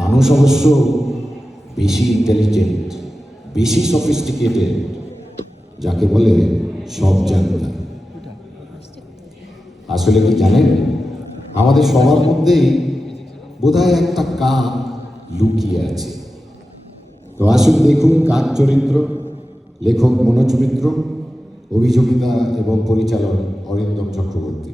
মানুষ অবশ্য বেশি ইন্টেলিজেন্ট, বেশি সফিস্টিকেটেড, যাকে বলে সব জানতা। আসলে কি জানেন, আমাদের সবার মধ্যেই বোধহয় একটা কাক লুকিয়ে আছে। তো আসুন দেখুন কাক চরিত্র, লেখক মনোজ মিত্র, অভিযোগিতা এবং পরিচালক অরিন্দম চক্রবর্তী।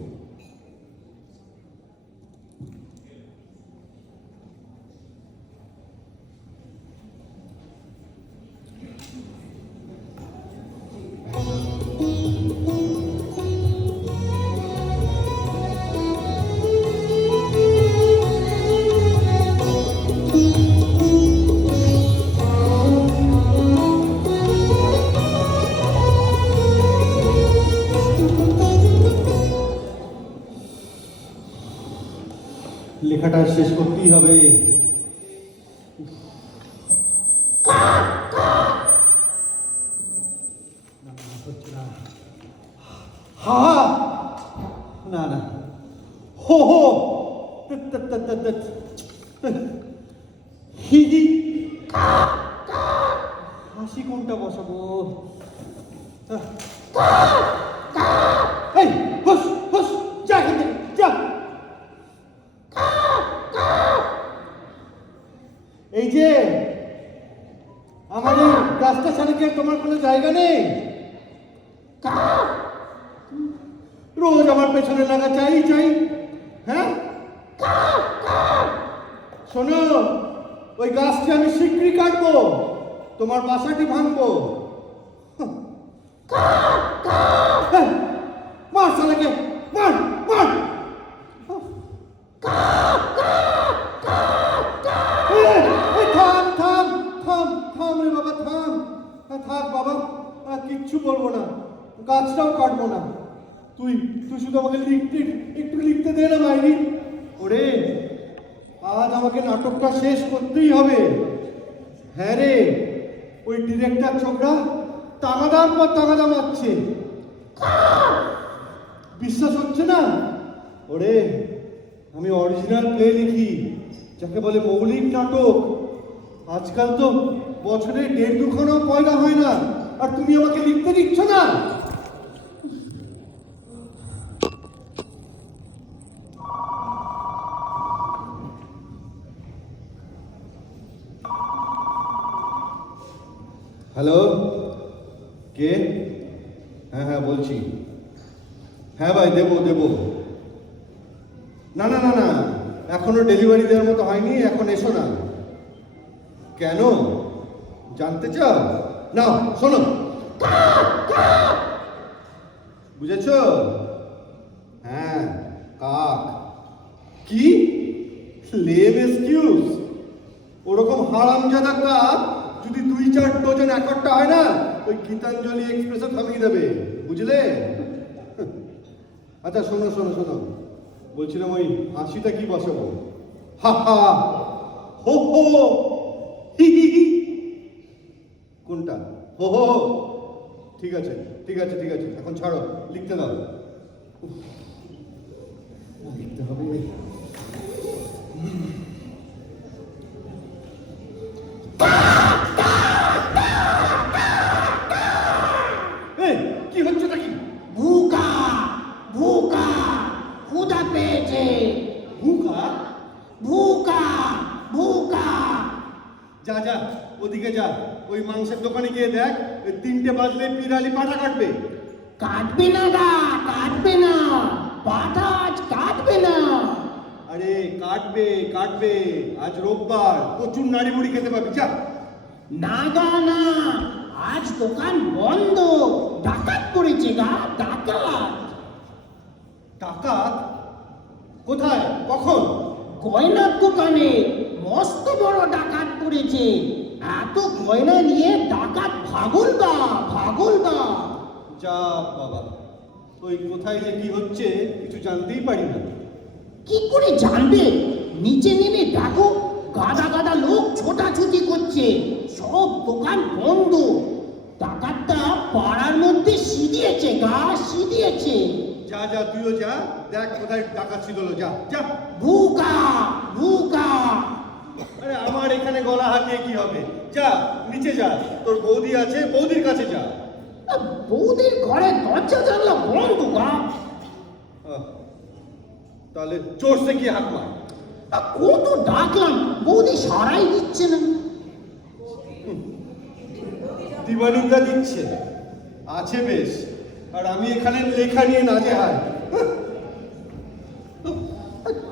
লেখাটা শেষ করতেই হবে। হা না না, হো হো, হি হি, হাসি কোনটা বসাবো? এই বস বস, যা এখান থেকে, যা। এই যে আমাদের রাস্তা ছাড়া কি তোমার কোনো জায়গা নেই? রোজ আমার পেছনে লাগা চাই চাই, হ্যাঁ? শোনো, ওই গাছটি আমি শীঘ্রই কাটবো, তোমার বাসাটি ভাঙবো। মার শালাকে, মার মার। থাম থাম থাম থাম রে বাবা, থাম। থাক বাবা, কিচ্ছু বলবো না, গাছটাও কাটবো না। তুই তুই শুধু আমাকে লিখতে, একটু লিখতে দে না মাইরি। ওরে, আজ আমাকে নাটকটা শেষ করতেই হবে। হ্যাঁ রে, ওই ডিরেক্টর ছোকরা তাগাদার পর তাগাদা মারছে। বিশ্বাস হচ্ছে না? ওরে, আমি অরিজিনাল প্লে লিখি, যাকে বলে মৌলিক নাটক। আজকাল তো বছরে 1.5-2খানাও পয়দা হয় না, আর তুমি আমাকে লিখতে দিচ্ছ না? হ্যালো, কে? হ্যাঁ হ্যাঁ বলছি। হ্যাঁ ভাই, দেবো দেবো। না না না না, এখনো ডেলিভারি দেওয়ার মতো হয়নি, এখন এসো না। কেন জানতে চাও? নাও শোনো, বুঝেছ? হ্যাঁ, কাক। কি লেম এক্সকিউজ? ওরকম হারামজাদা কাক যদি 2-4 ডজন একটা হয় না, ওই গীতাঞ্জলি এক্সপ্রেসে থামিয়ে দেবে, বুঝলে? আচ্ছা শোনো শোনো শোনো, বলছিলাম ওই হাসিটা কি বসাবো? হা হা, হো হো, হি হি হি। কোনটা? হো হো। ঠিক আছে ঠিক আছে ঠিক আছে, এখন ছাড়ো, লিখতে দাও। লিখতে হবে। কি হচ্ছে নাকি? ভুকা ভুকা, ক্ষুধা পেয়েছে। ভুকা? ভুকা ভুকা। যা যা, ওদিকে যা, ওই মাংসের দোকানে গিয়ে দেখ, 3টে বাজলে পিরালি পাটা কাটবে। কাটবে না গা, কাটবে না, পাটা আজ কাটবে না। আরে কাটবে কাটবে, আজ রোববার, প্রচুর নাড়ি মুড়ি খেতে পাবি, যা। না গা না, আজ দোকান বন্ধ, ডাকাত পড়েছে গা, ডাকাত। ডাকাত? কোথায়, কখন? গয়নার দোকানে মস্ত বড় ডাকাত পড়েছে। এত গয়না নিয়ে ডাকাত ভাগল বা ভাগল বা। যা বাবা, ওই কোথায় যে কি হচ্ছে কিছু জানতেই পারি না। কি করে জানবে? নিচে নেমে দেখো, গাদা গাদা লোক ছোটাছুটি করছে, সব দোকান বন্ধ। ডাকাতটা পাড়ার মধ্যে সিঁধিয়েছে গা, সিঁধিয়েছে। যা যা, তুইও যা, দেখ কোথায় ডাকাত ছিল, যা যা। ভুকা ভুকা। আরে আমার এখানে গলা হাঁকিয়ে কি হবে? যা নিচে যা, তোর বৌদি আছে, বৌদির কাছে যা। বৌদির ঘরে দরজা জানলা বন্ধ গা। আহ, তাহলে জোরসে কি হাঁক মার। কত ডাকলাম, বৌদি সারাই দিচ্ছে না। দিবানুদা দিচ্ছে, আছে বেশ, আর আমি এখানে লেখা নিয়ে নাজেহাল।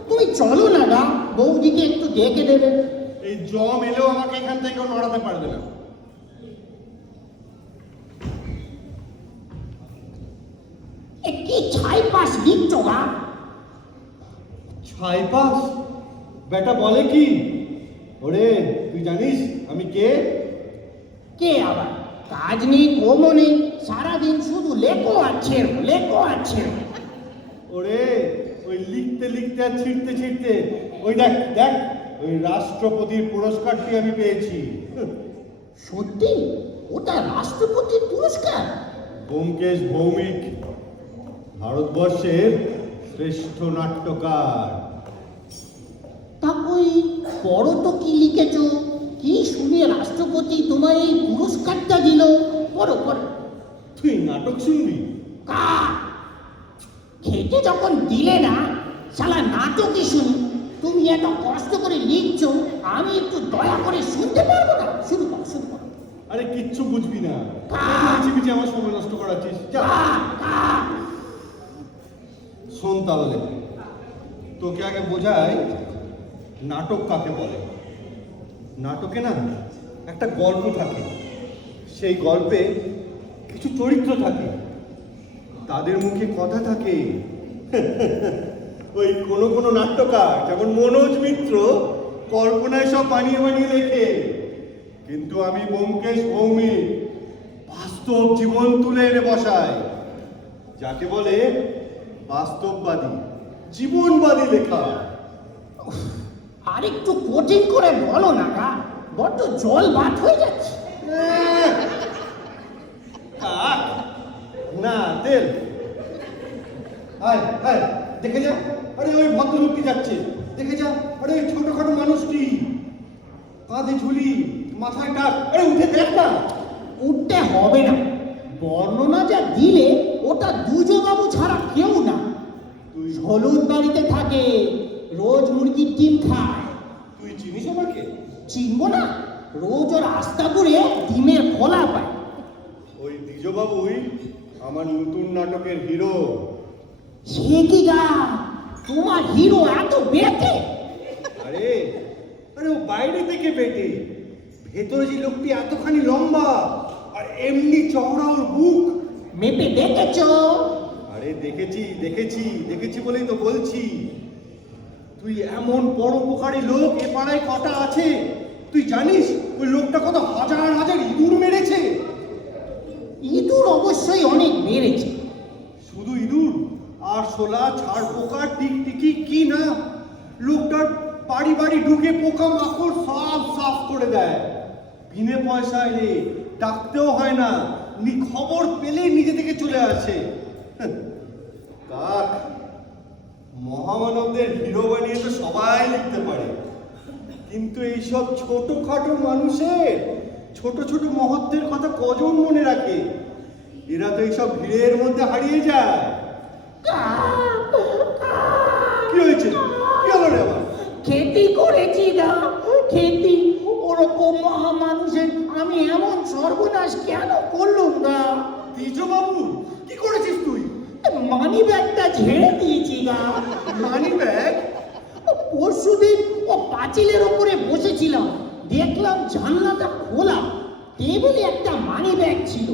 তুমি চলো না গা, বৌদিকে একটু ডেকে দেবে। এই জম এলেও আমাকে এখান থেকে নড়াতে পারবে না। কি ছাই পাশ দিচ্ছ গা? ছাইপাস? বেটা বলে কি? ওরে তুই জানিস আমি কে? কে আবার? কাজ নেই, কমও নেই, সারাদিন শুধু লেখো আছে লেখো আছে। ওরে ওই লিখতে লিখতে আর ছিঁড়তে ছিঁড়তে ওই দেখ দেখ, ওই রাষ্ট্রপতির পুরস্কারটি আমি পেয়েছি। সত্যি? ওটা রাষ্ট্রপতির পুরস্কার? ব্যোমকেশ ভৌমিক, ভারতবর্ষের শ্রেষ্ঠ নাট্যকার। তা ওই পড়ো তো কি লিখেছো, কি শুনে রাষ্ট্রপতি তোমায় এই পুরস্কারটা দিল? পড়ো পড়ো। তুই নাটক শুনবি? কা খেতে যখন দিলে না, শালা নাটকই শুনি। তুমি এত কষ্ট করে লিখছো, আমি একটু দয়া করে শুনতে পারবো না? শুরু করো শুরু করো। আরে কিচ্ছু বুঝবি না, কা। মিছি মিছি আমার সময় নষ্ট করাচ্ছিস। যা কা কা। শোন তাহলে, তোকে আগে বোঝাই নাটক কাকে বলে। নাটকে না একটা গল্প থাকে, সেই গল্পে কিছু চরিত্র থাকে, তাদের মুখে কথা থাকে। ওই কোনো কোনো নাট্যকার যেমন মনোজ মিত্র কল্পনায় সব বানিয়ে বানিয়ে লেখে, কিন্তু আমি ব্যোমকেশ ভৌমিক বাস্তব জীবন তুলে এনে বসাই, যাকে বলে বাস্তববাদী, জীবনবাদী লেখা। আর একটু কঠিন করে বলো না গা, বড্ড জল বাট হয়ে যাচ্ছে। কাক না তেল। আয় আয় দেখে যা, আরে ওই ভদ্রলোকটি যাচ্ছে, দেখে যা। আরে ওই ছোটখাটো মানুষটি, কাঁধে ঝুলি, মাথায় টাক, আরে উঠে দেখ না। উঠতে হবে না, বর্ণনা যা দিলে ওটা দুজবাবু ছাড়া কেউ না। তুই হলুদ বাড়িতে থাকে, রোজ মুরগির ডিম খায়। তুই চিনিস আমাকে? চিনবো না? রোজ ওর আস্তাপুরে ডিমের খোলা পায়। ওই দ্বিজবাবুই আমার নতুন নাটকের হিরো। সে কি গা, তোমার হিরো এত বেঁটে? আরে আরে ও বাইরে থেকে বেটে, ভেতরে যে লোকটি এতখানি লম্বা আর এমনি চওড়া ওর বুক। মেপে দেখেছো? আরে দেখেছি দেখেছি দেখেছি বলেই তো বলছি। তুই এমন পরোপকারী লোক এ পাড়ায় কটা আছে তুই জানিস? ওই লোকটা কত হাজার হাজার ইঁদুর মেরেছে। ইঁদুর অবশ্যই অনেক মেরেছে। শুধু ইঁদুর, আরশোলা, ছাড় পোকা, টিকটিকি কি না, লোকটার বাড়ি বাড়ি ঢুকে পোকা মাকড় সব সাফ করে দেয় বিনে পয়সায়। রে ডাকতেও হয় না, খবর পেলে নিজে থেকে চলে আসে। কাক, মহামানবদের হিরো বানিয়ে তো সবাই লিখতে পারে, কিন্তু এইসব ছোটখাটো মানুষের ছোট ছোট মহত্বের কথা কজন মনে রাখে? এরা তো এইসব ভিড়ের মধ্যে হারিয়ে যায়। কি হয়েছে? কি হলো রে আবার? খেতি করেছি না, খেতি। ওরকম মহা মানুষের আমি এমন সর্বনাশ কেন করলুম না? দ্বিজবাবু কি করেছিস তুই? মানি ব্যাগটা ঝেড়ে দিয়েছি না। Money bag? পরশুদিন ও পাঁচিলের ওপরে বসেছিলাম, দেখলাম জানলাটা খোলা, টেবিলে একটা মানি ব্যাগ ছিল।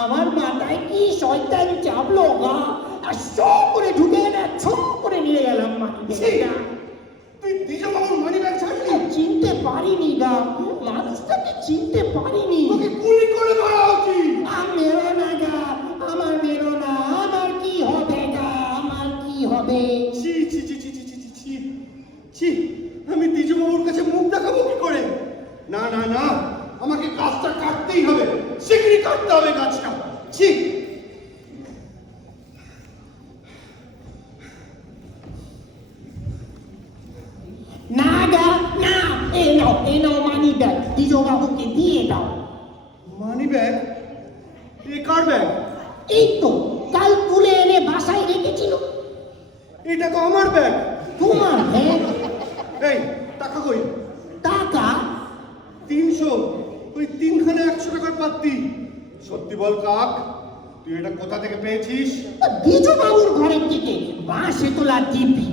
আমার মাথায় কি শয়তান চাপলো গা, আর শো করে ঢুকে না ছো করে নিয়ে গেলাম মানি ব্যাগটা। তুই দ্বিজবাবুর মানি ব্যাগ ছাড়লি? চিনতে পারিনি গা, মানুষটাকে চিনতে পারিনি। তোকে গুলি করে মারা উচিত। মেরো না গা, আমার মেরো না, আমার কি হবে গা, আমার কি হবে? ছি ছি ছি ছি ছি ছি ছি ছি ছি, আমি দ্বিজবাবুর কাছে মুখ দেখাবো কি করে? না না না, আমাকে গাছটা কাটতেই হবে, শিগগিরই কাটতে হবে গাছটা। ছি। না গা না, এই নাও মানি ব্যাগ, দ্বিজবাবুকে দিয়ে দাও। Money bag? এ কার ব্যাগ? এই তো কাল তুলে এনে বাসায় রেখেছিল। এটা তো আমার ব্যাগ। তোমার ব্যাগ? এই টাকা কই? টাকা? 300, ওই 3খানা 100 টাকার পাত্তি। সত্যি বল কাক, তুই এটা কোথা থেকে পেয়েছিস? দ্বিজবাবুর ঘরের থেকে বাঁশে তোলা দিবি।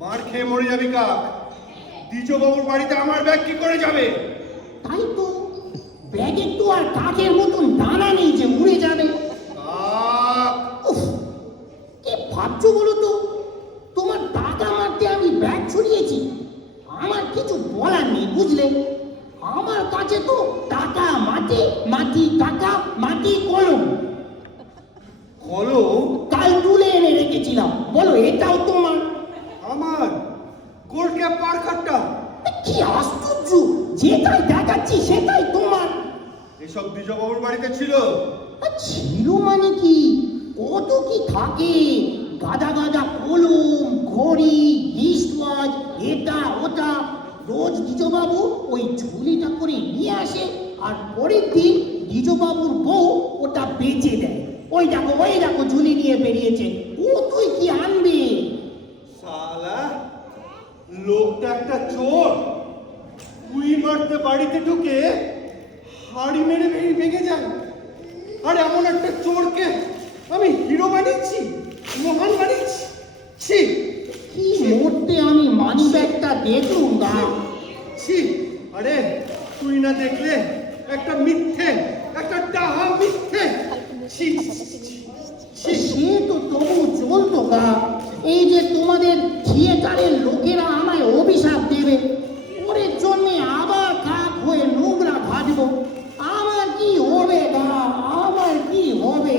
মার খেয়ে মরে যাবি কাক। দ্বিজবাবুর বাড়িতে আমার ব্যাগ কি করে যাবে? তাই তো, ব্যাগের তো আর কাকের মতন দানা নেই যে উড়ে যাবে। কাক, উফ, কি ভাবছো বলো তো? তোমার টাকা মারতে আমি ব্যাগ ছড়িয়েছি? আমার কিছু বলার নেই, বুঝলে? আমার কাছে তো টাকা মাটি, মাটি টাকা, মাটি কলম। কলম? কাল তুলে এনে রেখেছিলাম, বলো এটাও তোমার? আমার গোল্ড ক্যাপ পার খাটটা। কি আশ্চর্য, যেটাই দেখাচ্ছি সেটাই তোমার। এসব দ্বিজবাবুর বাড়িতে ছিল? ছিল মানে কি, কত কি থাকে, গাদা গাদা কলম, ঘড়ি, রিস্টওয়াচ, এটা ওটা। রোজ দ্বিজবাবু ওই ঝুলিটা করে নিয়ে আসে, আর পরের দিন দ্বিজবাবুর বউ ওটা বেচে দেয়। ওই দেখো ঝুলি নিয়ে বেরিয়েছে। ও তুই কি আনবে? শালা, লোকটা একটা চোর। তুই মারতে বাড়িতে ঢুকে হাড়ি মেরে ভেঙে যায়। আর এমন একটা চোরকে আমি হিরো বানিয়েছি, মহান বানিয়েছি। ছি কি মুহূর্তে আমি মানি ব্যাগটা দেখলুম গা। ছি, আরে তুই না দেখলে একটা মিথ্যে, একটা ডাহা মিথ্যে। ছি ছি, ছি, ছি, ছি। সে তো তবু চলতো গা। এই যে তোমাদের থিয়েটারের লোকেরা আমায় অভিশাপ দেবে, ওরের জন্য আবার কাক হয়ে নোংরা ভাজবো। আমার কি হবে গা, আমার কি হবে?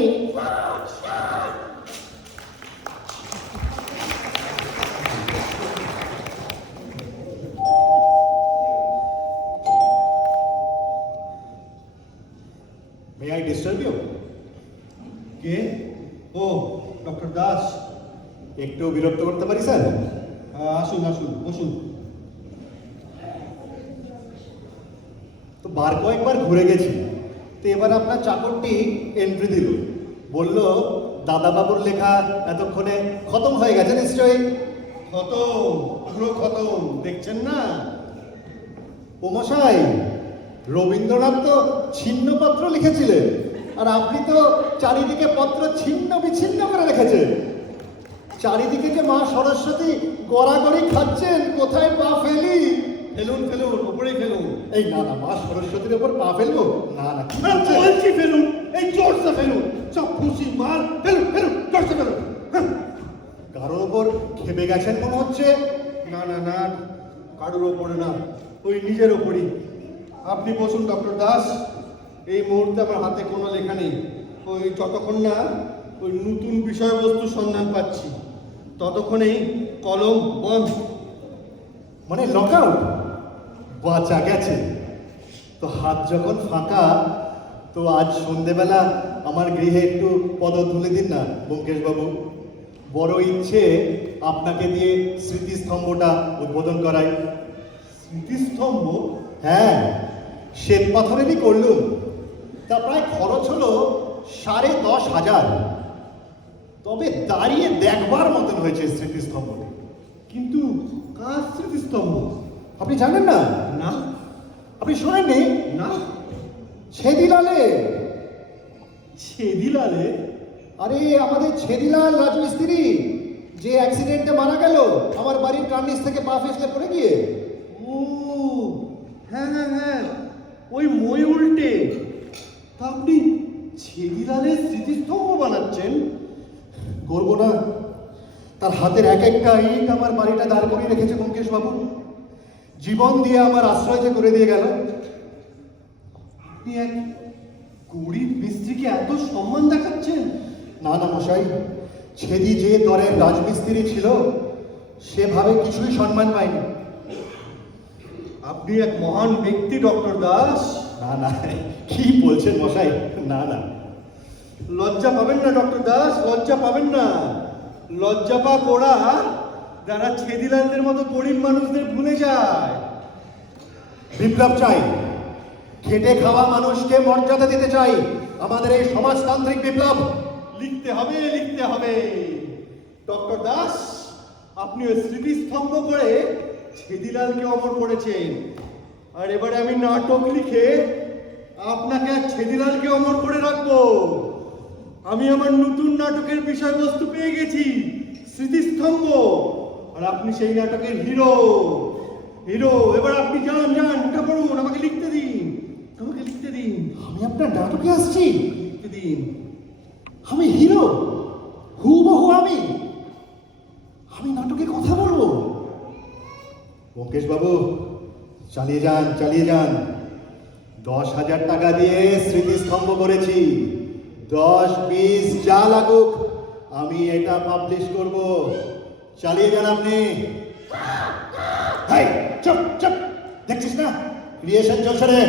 May I disturb you? কে? ও ডক্টর দাস। একটু বিরক্ত করতে পারি স্যার? আসুন আসুন, বসুন। তো বার কয়েকবার ঘুরে গেছি, তো এবার আপনার চাকরটি এন্ট্রি দিল, বলল দাদাবাবুর লেখা এতক্ষণে খতম হয়ে গেছে নিশ্চয়ই। খতম, পুরো খতম, দেখছেন না? ও মশাই, রবীন্দ্রনাথ তো ছিন্ন পত্র লিখেছিলেন, আর আপনি তো চারিদিকে পত্র ছিন্ন বিচ্ছিন্ন করে রেখেছেন। চারিদিকে যে মা সরস্বতী গড়াগড়ি খাচ্ছেন, কোথায় পা ফেলি? ফেলুন ফেলুন, ওপরেই ফেলুন। এই না না, মা সরস্বতীর ওপর পা ফেলবো? না না, কি না, বলছেন? বলছি ফেলুন, এই জোরসে ফেলুন। সব খুশি মার, ফেলুন ফেলুন, জোরসে ফেলুন। হ্যাঁ। কারোর ওপর খেপে গেছেন মনে হচ্ছে। না না না, কারোর ওপরে না, ওই নিজের ওপরই। আপনি বসুন ডক্টর দাস। এই মুহূর্তে আমার হাতে কোনো লেখা নেই। ওই যতক্ষণ না ওই নতুন বিষয়বস্তু সন্ধান পাচ্ছি, ততক্ষণেই কলম বন্ধ। মানে লকআউট? বাঁচা গেছে। তো হাত যখন ফাঁকা, তো আজ সন্ধেবেলা আমার গৃহে একটু পদধূলি দিন না ব্যোমকেশবাবু। বড় ইচ্ছে আপনাকে দিয়ে স্মৃতিস্তম্ভটা উদ্বোধন করাই। স্মৃতিস্তম্ভ? হ্যাঁ, শ্বেত পাথরেরই করলুম। তা প্রায় খরচ হলো 10,500। তবে দাঁড়িয়ে দেখবার মতন হয়েছে স্মৃতিস্তম্ভটি। কিন্তু কার স্মৃতিস্তম্ভ? আপনি জানেন না? না আপনি শোনেননি? না। ছেদিলালে। ছেদিলালে? আরে আমাদের ছেদিলাল রাজমিস্ত্রি, যে অ্যাক্সিডেন্টে মারা গেল আমার বাড়ির কার্নিস থেকে পা ফেসলে পড়ে গিয়ে। ও হ্যাঁ হ্যাঁ হ্যাঁ, ওই মই উল্টে। তা আপনি ছেদিলালের স্মৃতিস্তম্ভ বানাচ্ছেন? করবো না? তার হাতের এক একটা ইট আমার বাড়িটা দাঁড় করিয়ে রেখেছে ব্যোমকেশবাবু। জীবন দিয়ে আমার আশ্রয় যে করে দিয়ে গেল। আপনি এক গরিব মিস্ত্রিকে এত সম্মান দেখাচ্ছেন? না না মশাই, ছেদি যে দরের রাজমিস্ত্রি ছিল, সেভাবে কিছুই সম্মান পায়নি। আপনি এক মহান ব্যক্তি ডক্টর দাস। না না, কি বলছেন মশাই? না না, লজ্জা পাবেন না ডক্টর দাস, লজ্জা পাবেন না। লজ্জা পাক ওরা যারা ছেদিলালদের মতো গরিব মানুষদের ভুলে যায়। বিপ্লব চাই, খেটে খাওয়া মানুষকে মর্যাদা দিতে চাই, আমাদের এই সমাজতান্ত্রিক বিপ্লব। লিখতে হবে, লিখতে হবে। ডক্টর দাস, আপনি ওই স্মৃতিস্তম্ভ করে ছেদিলালকে অমর করেছেন, আর এবারে আমি নাটক লিখে আপনাকে আর ছেদিলালকে অমর করে রাখবো। আমি আমার নতুন নাটকের বিষয়বস্তু পেয়ে গেছি, স্মৃতিস্তম্ভ, আর আপনি সেই নাটকের হিরো। হিরো, এবার আপনি যান যান, উঠে পড়ুন, আমাকে লিখতে দিন, আমাকে লিখতে দিন, আমি আপনার নাটকে আসছি? লিখতে দিন। আমি হিরো, হুবহু আমি নাটকে কথা বলবো? ব্যোমকেশ বাবু, চালিয়ে যান, চালিয়ে যান। 10,000 টাকা দিয়ে স্মৃতিস্তম্ভ করেছি, 10-20 যা লাগুক আমি এটা পাবলিশ করব। চালিয়ে যান আপনি। হাই, চুপ চুপ, দেখছিস না ক্রিয়েশন চলছে রে?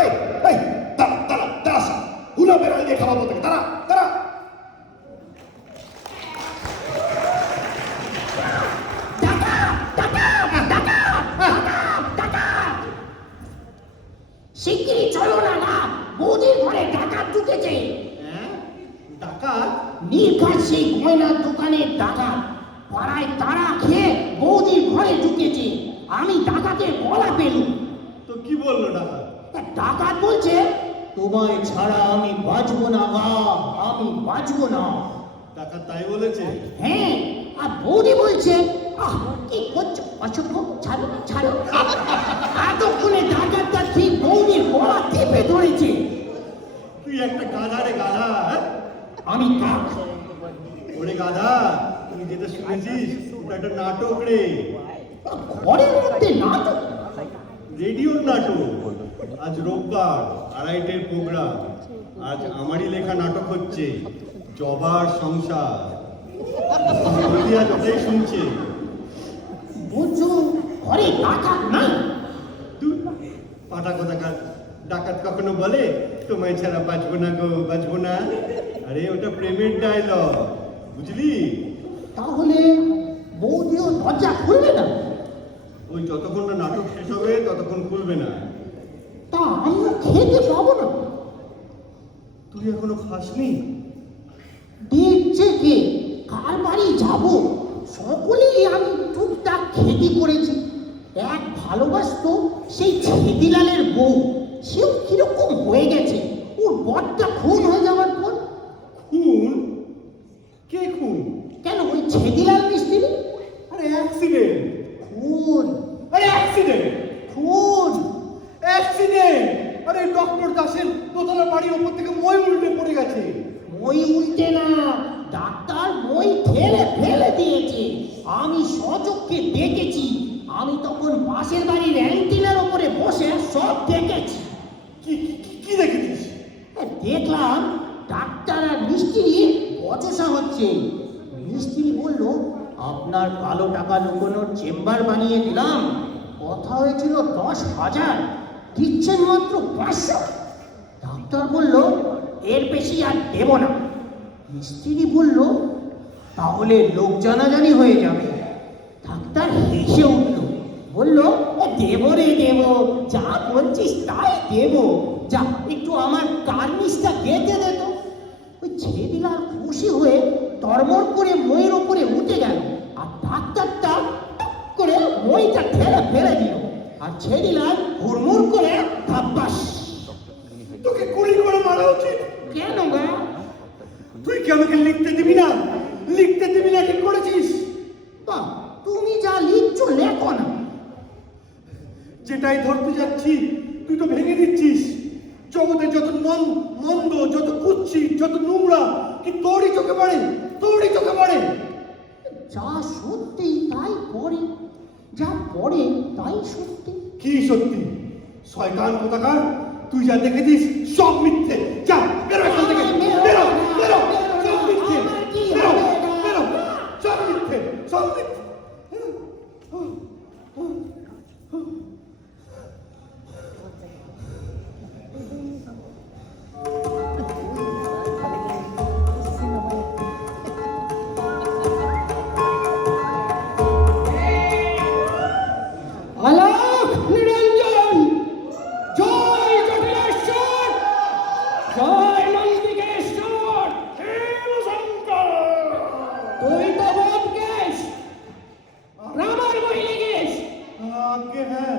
এই, এই, দাঁড়া দাঁড়া দাঁড়া, হুলা বেড়াল দিয়ে খাওয়াবো তোকে, দাঁড়া দাঁড়া। শিগগিরই চলো না না, বৌদির ঘরে ডাকাত ঢুকেছে। হ্যাঁ, ডাকাত? নির্ঘাত সেই গয়নার দোকানের ডাকাত পাড়ায় তাড়া খেয়ে বৌদির ঘরে ঢুকেছে। আমি ডাকাতের গলা পেলুম। তো কি বললো ডাকাত? ডাকাত বলছে, তোমায় ছাড়া আমি বাঁচবো না গা, আমি বাঁচবো না। ডাকাত তাই বলেছে? হ্যাঁ, আর বৌদি বলছে, আহ কি করছো অসভ্য, ছাড়ো ছাড়ো। এতক্ষণে ডাকাতটা ঠিক বৌদির গলা টিপে ধরেছে। তুই একটা গাধা রে, গাধা। হ্যাঁ? আমি কাক। ওরে গাধা, তুই যেটা শুনেছিস ওটা একটা নাটক রে, ঘরের মধ্যে নাটক? রেডিওর নাটক। আজ রোববার, 2:30টার প্রোগ্রাম। আজ আমারই লেখা নাটক হচ্ছে, জবার সংসার। বৌদি আজ ওটাই শুনছে। বুঝছো, ঘরে ডাকাত নাই। তুই পাটা কোথাকার, ডাকাত কখনো বলে তোমায় ছাড়া বাঁচবো না গো, বাঁচবো না? আরে ওটা প্রেমের ডায়লগ, বুঝলি? তাহলে বৌদিও দরজা খুলবে না? ওই যতক্ষণ না নাটক শেষ হবে ততক্ষণ খুলবে না। তা আমিও খেতে পাবো না? তুই এখনো খাসনি? দেখছে কে, কার বাড়ি যাব? সকলেই আমি টুকটাক খেতে করেছি। এক ভালোবাসতো সেই ছেদিলালের বউ, সেও কিরকম হয়ে গেছে। ওর বরটা খুন হয়ে যাওয়ার পর। খুন? কে খুন? কেন, ওই ছেদিলাল মিস্ত্রি? আরে অ্যাক্সিডেন্ট। খুন, আরে অ্যাক্সিডেন্ট, খুন। অ্যাক্সিডেন্ট। আরে ডক্টর দাসের দোতলা বাড়ির ওপর থেকে মই উল্টে পড়ে গেছে। মই উল্টে না, ডাক্তার মই ঠেলে ফেলে দিয়েছে। আমি সচক্ষে দেখেছি। আমি তখন পাশের বাড়ির অ্যান্টিনার ওপরে বসে সব দেখেছি। কি দেখেছিস? দেখলাম ডাক্তার আর মিস্ত্রি বচসা হচ্ছে। মিস্ত্রি বলল, আপনার কালো টাকা লুকোনোর চেম্বার বানিয়ে দিলাম, কথা হয়েছিল 10,000, দিচ্ছেন মাত্র 500। ডাক্তার বলল, এর বেশি আর দেব না। মিস্ত্রি বলল, তাহলে লোক জানাজানি হয়ে যাবে। ডাক্তার হেসে উঠল, বলল, দেব রে দেব, যা বলছিস তাই দেব। যা একটু আমার কার্নিশটা গেঁথে দে তো। ওই ছেদিলাল খুশি হয়ে তরমর করে মইয়ের ওপরে উঠে গেল, আর ডাক্তারটা টুক করে মইটা ঠেলে ফেলে দিল, আর ছেদিলাল হুড়মুড় করে ধাপ্পাস। তোকে গুলি করে মারা উচিত। কেন গা? তুই কি আমাকে লিখতে দিবি না? লিখতে দিবি না, ঠিক করেছিস? বা, তুমি যা লিখছো লেখো না। যেটাই ধরতে যাচ্ছি তুই তো ভেঙে দিচ্ছিস। জগতে যত মন্দ, যত কুচ্ছিত, যত নোংরা, কি তোরই চোখে পড়ে? তোরই চোখে পড়ে? যা সত্যি তাই পড়ে, যা পড়ে তাই সত্যি। কি সত্যি? শয়তান কোথাকার, তুই যা দেখেছিস সব মিথ্যে। যা বেরো এখান থেকে, বেরো বেরো, সব মিথ্যে। বেরো বেরো, সব মিথ্যে, সব মিথ্যে। আগে হ্যাঁ।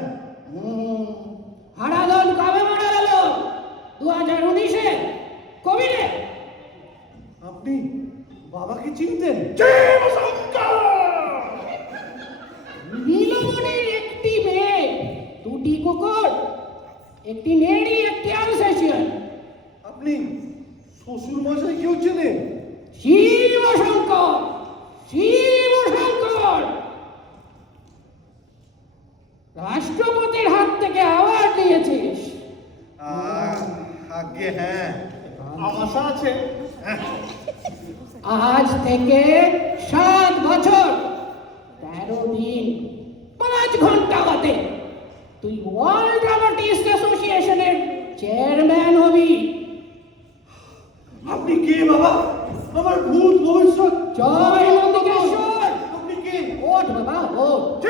হারাধন কবে মারা গেল? 2019-এ কোভিডে। আপনি বাবাকে চিনতেন? নীলমণির একটি মেয়ে, দুটি কুকুর, একটি নেড়ি, একটি আলসেশিয়ান। আপনি শ্বশুর মশাই কেউ চেনেন? শিবশঙ্কর, শিবশঙ্কর রাষ্ট্রপতির হাত থেকে অ্যাওয়ার্ড নিয়েছিস। আগে হ্যাঁ, আশা আছে। আজ থেকে 7 বছর 13 দিন 5 ঘন্টা হতে তুই ওয়ার্ল্ড ড্রামাটিস্ট অ্যাসোসিয়েশনের চেয়ারম্যান হবি। আপনি কে বাবা? আমার ভূত ভবিষ্যৎ জয় নন্দিকেশ্বর। আপনি কে? ওঠ বাবা ওঠ।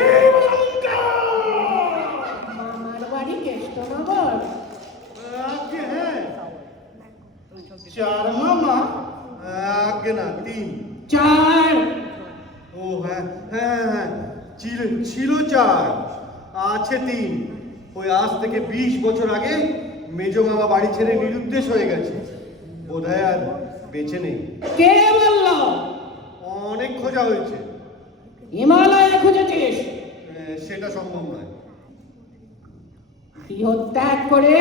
মামার বাড়ি কেষ্টনগর। আগে হ্যাঁ, 4 মামা। আগে না 3। 4 ও হ্যাঁ হ্যাঁ হ্যাঁ, ছিল 4, আছে 3। ওই আজ থেকে 20 বছর আগে মেজো মামা বাড়ি ছেড়ে নিরুদ্দেশ হয়ে গেছে, বোধহয় আর বেঁচে নেই। কে বলল? অনেক খোঁজা হয়েছে, হিমালয়ে খুঁজেছিস? সেটা সম্ভব নয়। গৃহত্যাগ করে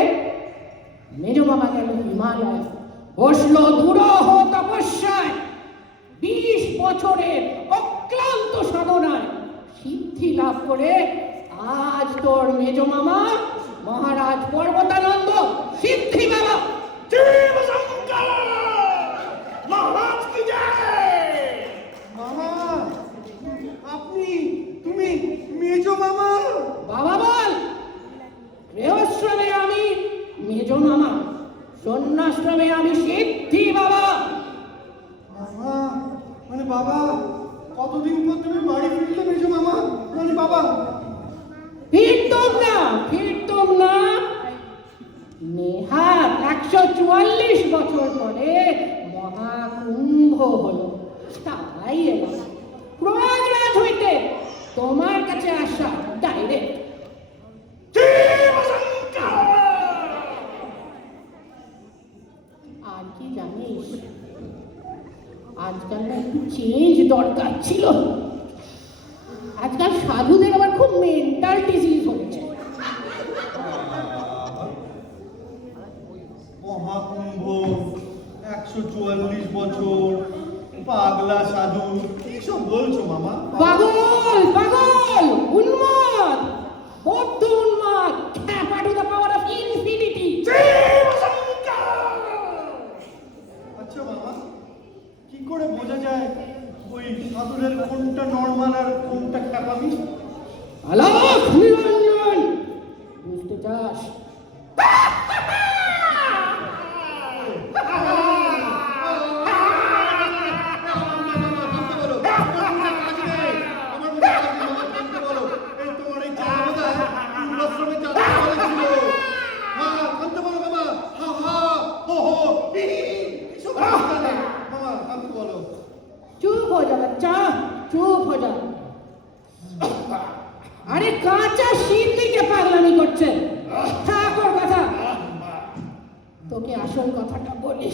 মেজ মামা গেল হিমালয়, বসলো দুরূহ তপস্যায়। 20 বছরের অক্লান্ত সাধনায় সিদ্ধি লাভ করে আজ তোর মেজ মামা মহারাজ পর্বতানন্দ সিদ্ধি বাবা। মহারাজ কি জয়! মামা, তুমি মেজো মামা? বাবা বল। গৃহশ্রমে আমি মেজ মামা, সন্ন্যাশ্রমে আমি সিদ্ধি বাবা। মামা মানে বাবা, কতদিন পর তুমি বাড়ি ফিরলে মেজো মামা? মানে বাবা ফিরতুম না। নেহাত 144 বছর পরে মহাকুম্ভ হলো, তাই এলাম প্রয়াগরাজ হইতে তোমার কাছে আসা ডাইরেক্ট। আর কি জানিস, আজকাল না একটু চেঞ্জ দরকার ছিল। আজকাল সাধুদের আবার খুব মেন্টাল ডিজিজ হচ্ছে। মহাকুম্ভ, 144 বছর, পাগলা সাধু, কি সব বলছো মামা? পাগল পাগল, উন্মাদ, বদ্ধ উন্মাদ, খ্যাপা to the power of infinity. আচ্ছা মামা, কি করে বোঝা যায় ওই সাধুদের কোনটা নর্মাল আর কোনটা খ্যাপামি? আলোক নিরঞ্জন, বুঝতে চাস? চুপ হয়ে যা বাচ্চা, চুপ হয়ে যা। আরে কাঁচা শীত দিকে পাগলামি করছে। ঠাকুর কথা, তোকে আসল কথাটা বলি।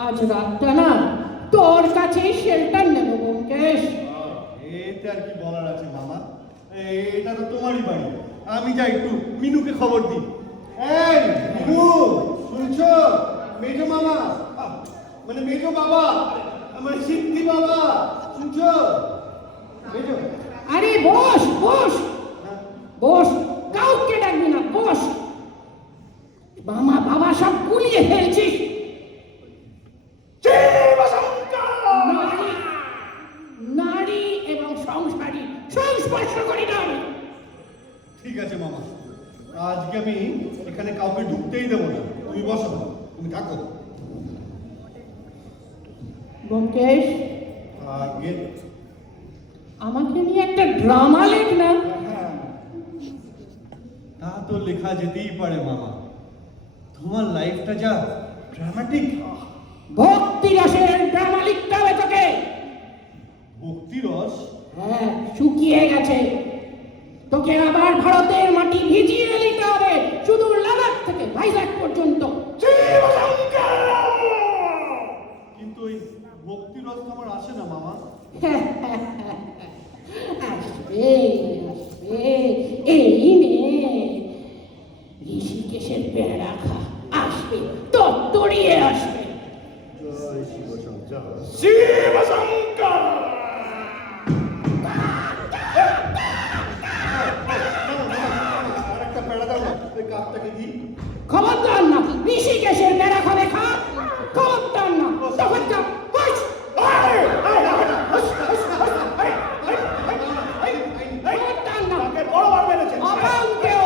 আজ রাতটা না তোর কাছে শেল্টার নেব ব্যোমকেশ। এটা আর কি বলার আছে মামা, এটা তো তোমারই বাড়ি। আমি যাই একটু মিনুকে খবর দিই। এই মিনু, শুনছো? মেজো মামা মানে মেজো বাবা, আমার সিদ্ধি বাবা, শুনছো? মেজো আরে বস বস বস, কাউকে ডাকবি না, বস। মামা বাবা সব গুলিয়ে ফেলছিস। নারী এবং সংসারী সংস্পর্শ করি না আমি। ঠিক আছে মামা, আজকে আমি এখানে কাউকে ঢুকতেই দেবো না। তুমি বসো, তুমি থাকো। ব্যোমকেশ, আগে আমাকে নিয়ে একটা ড্রামা লেখ না। তা তো লেখা যেতেই পারে মামা, তোমার লাইফটা যা ড্রামাটিক। ভক্তি রসের ড্রামা লিখতে হবে তোকে। ভক্তি রস? হ্যাঁ, শুকিয়ে গেছে। তোকে আবার ভারতের মাটি ভিজিয়ে নিতে হবে, শুধু লাদাখ থেকে ভাইজ্যাক পর্যন্ত। কিন্তু ওই ভক্তির রস তো আমার আসে না মামা। আসবে আসবে, এই নে ঋষিকেশের বেড়া খা, আসবে তত্তরিয়ে আসবে। জয় শিব শঙ্কর। আরেকটা পেড়া দাও না, ওই কাকটাকে দিই। খবরদার না, ঋষিকেশের বেড়া খাবে খা, খবরদার না, তখন যা হুশ! খবরদার না, অবান্তেও,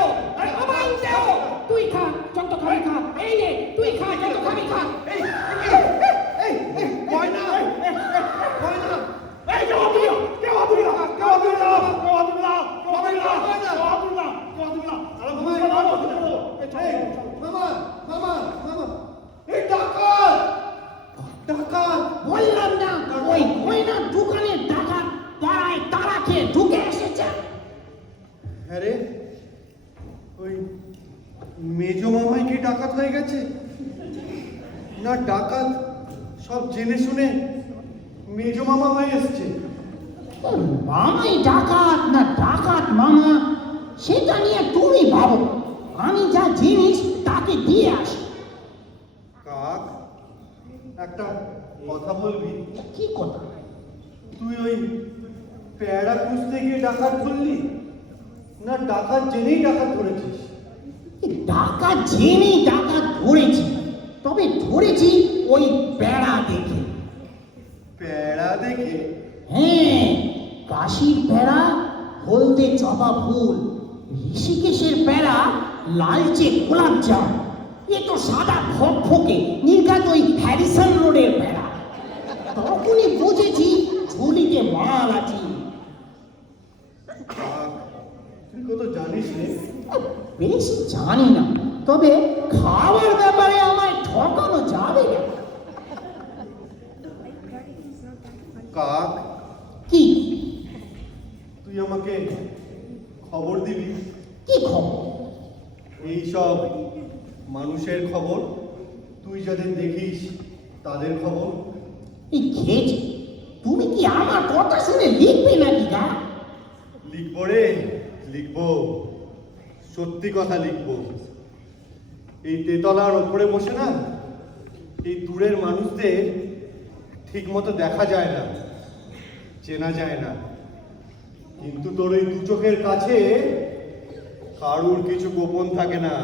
অবান্তেও, তুই খা, যত খাবি খা, এই নে, তুই খা, যত খাবি খা। মামা মামা মামা, এই ডাকাত ডাকাত। বললাম না, ওই গয়নার দোকানে ডাকাত পাড়ায় তারা খেয়ে ঢুকে এসেছে। হ্যাঁ রে, ওই মেজো মামাই কি ডাকাত হয়ে গেছে? না ডাকাত সব জেনে শুনে মেজো মামা হয়ে এসছে? মামাই ডাকাত না ডাকাত মামা, সেটা নিয়ে তুমি ভাবো, আমি যা জিনিস তাকে দিয়ে আসি। কাক, একটা কথা বলবি? কি কথা? তুই ওই প্যাড়া খুঁজতে গিয়ে ডাকাত ধরলি, না ডাকাত জেনেই ডাকাত ধরেছিস? ডাকাত জেনেই ডাকাত ধরেছি, তবে ধরেছি ওই বেড়া দেখে। প্যাড়া দেখে? হ্যাঁ, কাশীর বেড়া হলদে জবা ফুল, ঋষিকেশের বেড়া লালচে গোলাপ জাম, এ তো সাদা ফকফকে নির্ঘাত ওই হ্যারিসন রোডের বেড়া। তখনই বুঝেছি ঝুলিতে মাল আছে। কাক, তুই কত জানিস রে? বেশি জানি না, তবে খাওয়ার ব্যাপারে আমায় ঠকানো যাবে না। কাক, কি? তুই আমাকে খবর দিবি? কি খবর? এই সব মানুষের খবর, তুই যাদের দেখিস তাদের খবর। এই খেয়েছি, তুমি কি আমার কথা শুনে লিখবে নাকি গা? লিখবো রে, লিখবো, সত্যি কথা লিখবো। এই তেতলার ওপরে বসে না, এই দূরের মানুষদের ঠিক মতো দেখা যায় না, চেনা যায় না, কিন্তু তোর এই দু চোখের কাছে কারুর কিছু গোপন থাকে না।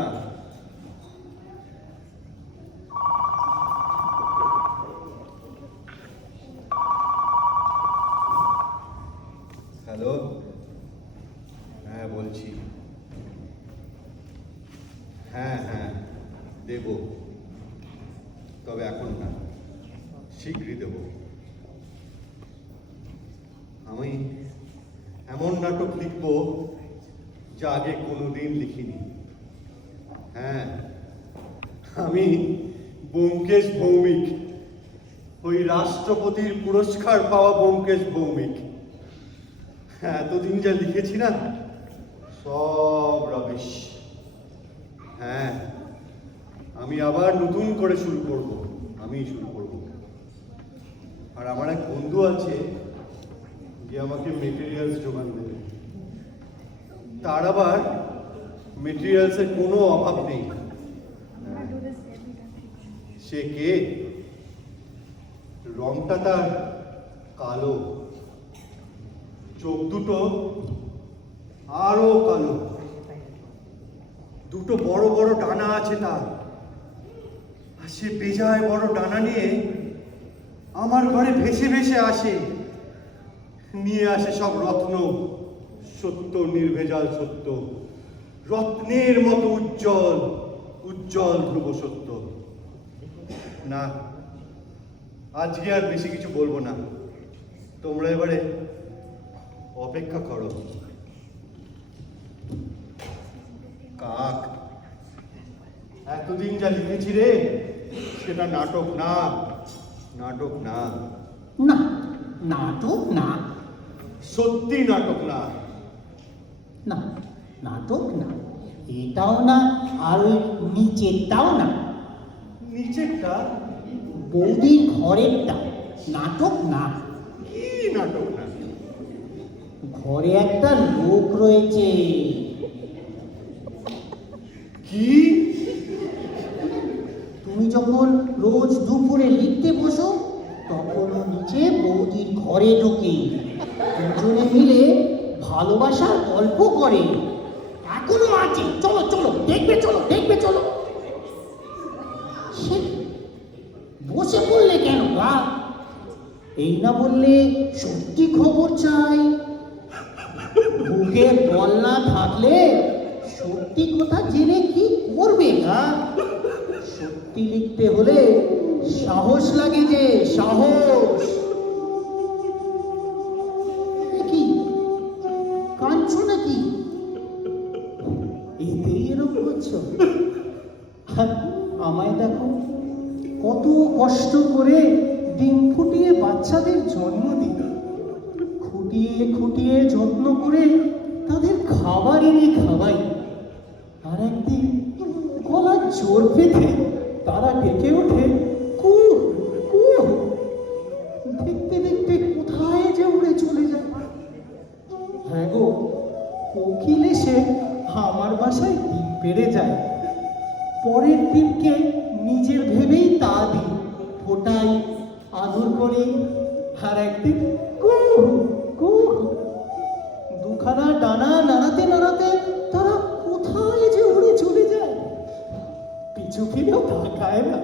হ্যালো, হ্যাঁ বলছি, হ্যাঁ হ্যাঁ দেব, তবে এখন না, শীঘ্রই দেব। আমি এমন নাটক লিখব যা আগে কোনোদিন লিখিনি। হ্যাঁ, আমি ব্যোমকেশ ভৌমিক, ওই রাষ্ট্রপতির পুরস্কার পাওয়া ব্যোমকেশ ভৌমিক। এতদিন যা লিখেছি না, সব রবিশ। হ্যাঁ, আমি আবার নতুন করে শুরু করব, আমি শুরু করব। আর আমার এক বন্ধু আছে যে আমাকে মেটেরিয়ালস জোগান দেবে। তার আবার মেটেরিয়ালসের কোনো অভাব নেই। সে কে? রংটা তার কালো, চোখ দুটো আরো কালো, দুটো বড় বড় ডানা আছে তার। আর সে বেজায় বড় ডানা নিয়ে আমার ঘরে ভেসে ভেসে আসে, নিয়ে আসে সব রত্ন, সত্য, নির্ভেজাল সত্য, রত্নের মতো উজ্জ্বল, উজ্জ্বল ধ্রুব সত্য। না, আজকে আর বেশি কিছু বলবো না, তোমরা এবারে অপেক্ষা করো। কাক, এতদিন যা লিখেছি রে, সেটা নাটক না, নাটক না, না, নাটক না। সত্যি নাটক না। না, নাটক না, এটাও না, আর ওই নিচেরটাও না, নিচেরটা বৌদির ঘরেরটা, নাটক না। কি নাটক না? ঘরে একটা লোক রয়েছে। কি? তুমি যখন রোজ দুপুরে লিখতে বসো, তখন ও নিচে বৌদির ঘরে ঢোকে, দুজনে মিলে ভালোবাসার গল্প করে। এখনো আছে, চলো চলো, দেখবে চলো, দেখবে চলো। সে, বসে পড়লে কেন গা? এই না বললে সত্যি খবর চাই। বুকে বল না থাকলে সত্যি কথা জেনে কি করবে গা? সত্যি লিখতে হলে সাহস লাগে যে, সাহস। এ কি কাঁদছো নাকি? এতেই এরকম করছো? আমায় দেখো, কত কষ্ট করে ডিম ফুটিয়ে বাচ্চাদের জন্ম দিই, খুঁটিয়ে খুঁটিয়ে যত্ন করে তাদের খাবার এনে খাওয়াই, আর একদিন গলার জোর পেতে তারা ডেকে ওঠে কু কু। দেখতে দেখতে কোথায় যে উড়ে চলে যায়। হ্যাঁ গো, কোকিল এসে আমার বাসায় ডিম পেড়ে যায়, পরের ডিমকে নিজের ভেবেই তা দিই, ফোটাই, আদর করি, আর একদিন কু কু। দুখানা ডানা নাড়াতে নাড়াতে তারা কোথায় যে উড়ে চলে যায়, পিছু ফিরেও তাকায় না,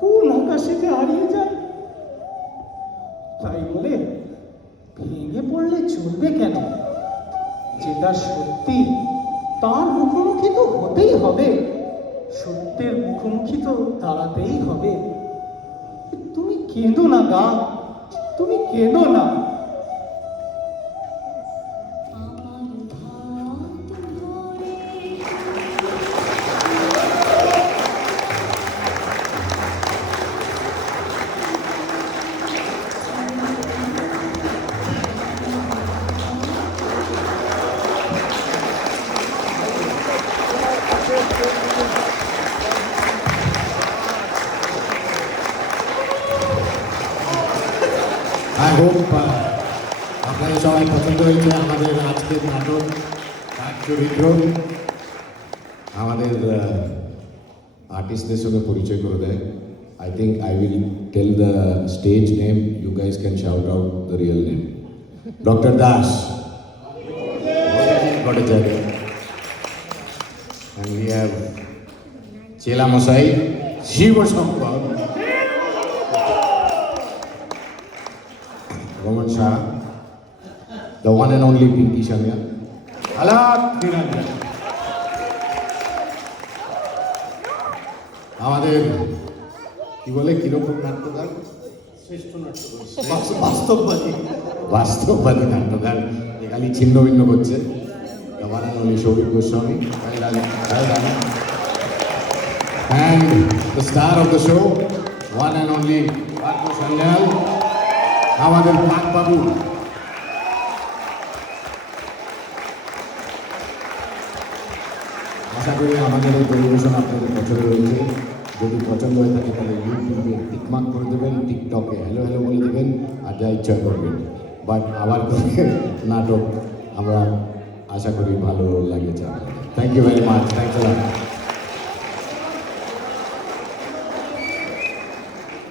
কোন আকাশেতে হারিয়ে যায়। তাই বলে ভেঙে পড়লে চলবে কেন? যেটা সত্যি তার মুখোমুখি তো হতেই হবে, সত্যের মুখোমুখি তো দাঁড়াতেই হবে। তুমি কেঁদো না গা, তুমি কেঁদো না। আই হোপ আপনাদের সবাই পছন্দ হয়েছে আমাদের আজকের নাটক কাক চরিত্র। আমাদের আর্টিস্টদের সঙ্গে পরিচয় করে দেয়। I think I will tell the stage name, you guys can shout out the real name. Dr. Das Bhattacharya. And we have Chela Masai, Shiva Shankar, Roman Shah, the one and only Pinky Shania, Alak Niranjan. আমাদের কি বলে কিরকম নাট্যকার? শ্রেষ্ঠ নাট্যকার, বাস্তববাদী। বাস্তববাদী নাট্যকার, যে খালি ছিন্ন ভিন্ন করছে। The one and only Shobhit Goswami, and the star of the show, one and only Partho Sanyal, আমাদের পাক বাবু। আশা করি আমাদের এই পরিবেশন আপনাদের পছন্দ হয়েছে। যদি পছন্দ হয়ে থাকে তাহলে ইউটিউবে টিকমার্ক করে দেবেন, টিকটকে হ্যালো হ্যালো বলে দেবেন, আর যা ইচ্ছা করবেন। বাট আবার করে নাটক আমরা আশা করি ভালো লাগেছে। Thank you very much, thanks a lot.